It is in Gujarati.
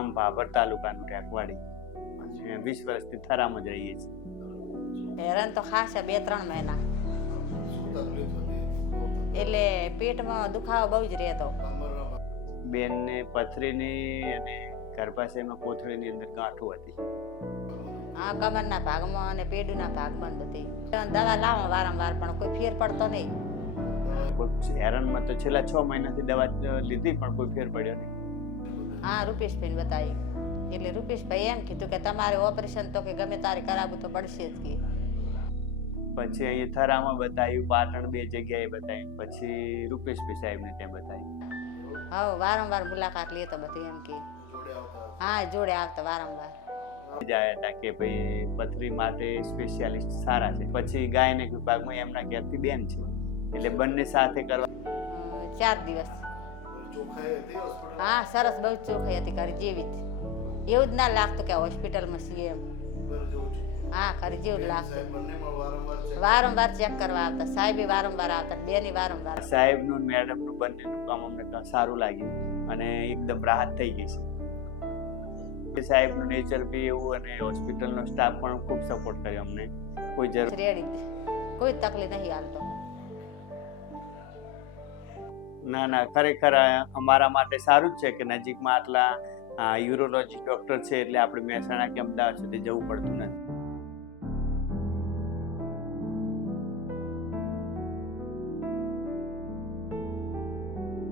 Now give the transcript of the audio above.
ગામ ભાભર તાલુકાનું રેકવાડી. 20 વર્ષથી થરામાં જ રહીએ છીએ. હેરાન તો ખાસ 2-3 મહિના. એટલે પેટમાં દુખાવો બહુ જ રહેતો. બેનને પથરીની અને ગર્ભાશયમાં કોથળીની અંદર ગાંઠો હતી. આ કમરના ભાગમાં અને પેડુના ભાગમાં હતી. દવા લાવો વારંવાર પણ કોઈ ફેર પડતો નહીં. હેરાનમાં તો છેલ્લા 6 મહિનાથી દવા લીધી પણ કોઈ ફેર પડ્યો નહીં. હા, રૂપેશભાઈ બતાવી. એટલે રૂપેશભાઈ એમ કીધું કે તમારે ઓપરેશન તો કે ગમે તારે કરાવવું તો પડશે જ કે. પછી અહીં થરામાં બતાવ્યું, પાટણ 2 જગ્યાએ બતાવ્યું, પછી રૂપેશભાઈ સાહેબને ત્યાં બતાવ્યું. હા, વારંવાર મુલાકાત લેતો બધું એમ કે. હા, જોડે આવતા વારંવાર. આવ્યા હતા કે ભાઈ પથરી માટે સ્પેશિયાલિસ્ટ સારા છે. પછી ગાયનેક વિભાગમાં એમના ઘેરથી બેન છે એટલે બંને સાથે કરવા. 4 દિવસ. હા, સરસ, બહુ ચોખ્ખાઈ હતી, ઘર જેવી જ. એવું જ ના લાગતું કે હોસ્પિટલમાં છીએ એમ. હા, ઘર જેવું જ લાગતું. વારંવાર ચેક કરવા આવતા, સાહેબે વારંવાર આવતા, બેની વારંવાર. સાહેબનું મેડમનું બંનેનું કામ અમને સારું લાગ્યું અને એકદમ રાહત થઈ ગઈ છે. સાહેબનું નેચર બી એવું અને હોસ્પિટલનો સ્ટાફ પણ ખૂબ સપોર્ટ કર્યો અમને. કોઈ જરૂર રેડી, કોઈ તકલીફ નહીં હાલતો. ના, ખરેખર અમારા માટે સારું જ છે કે નજીકમાં આટલા યુરોલોજી ડોક્ટર છે એટલે આપણે મહેસાણા કે અમદાવાદ સુધી જવું પડતું નથી.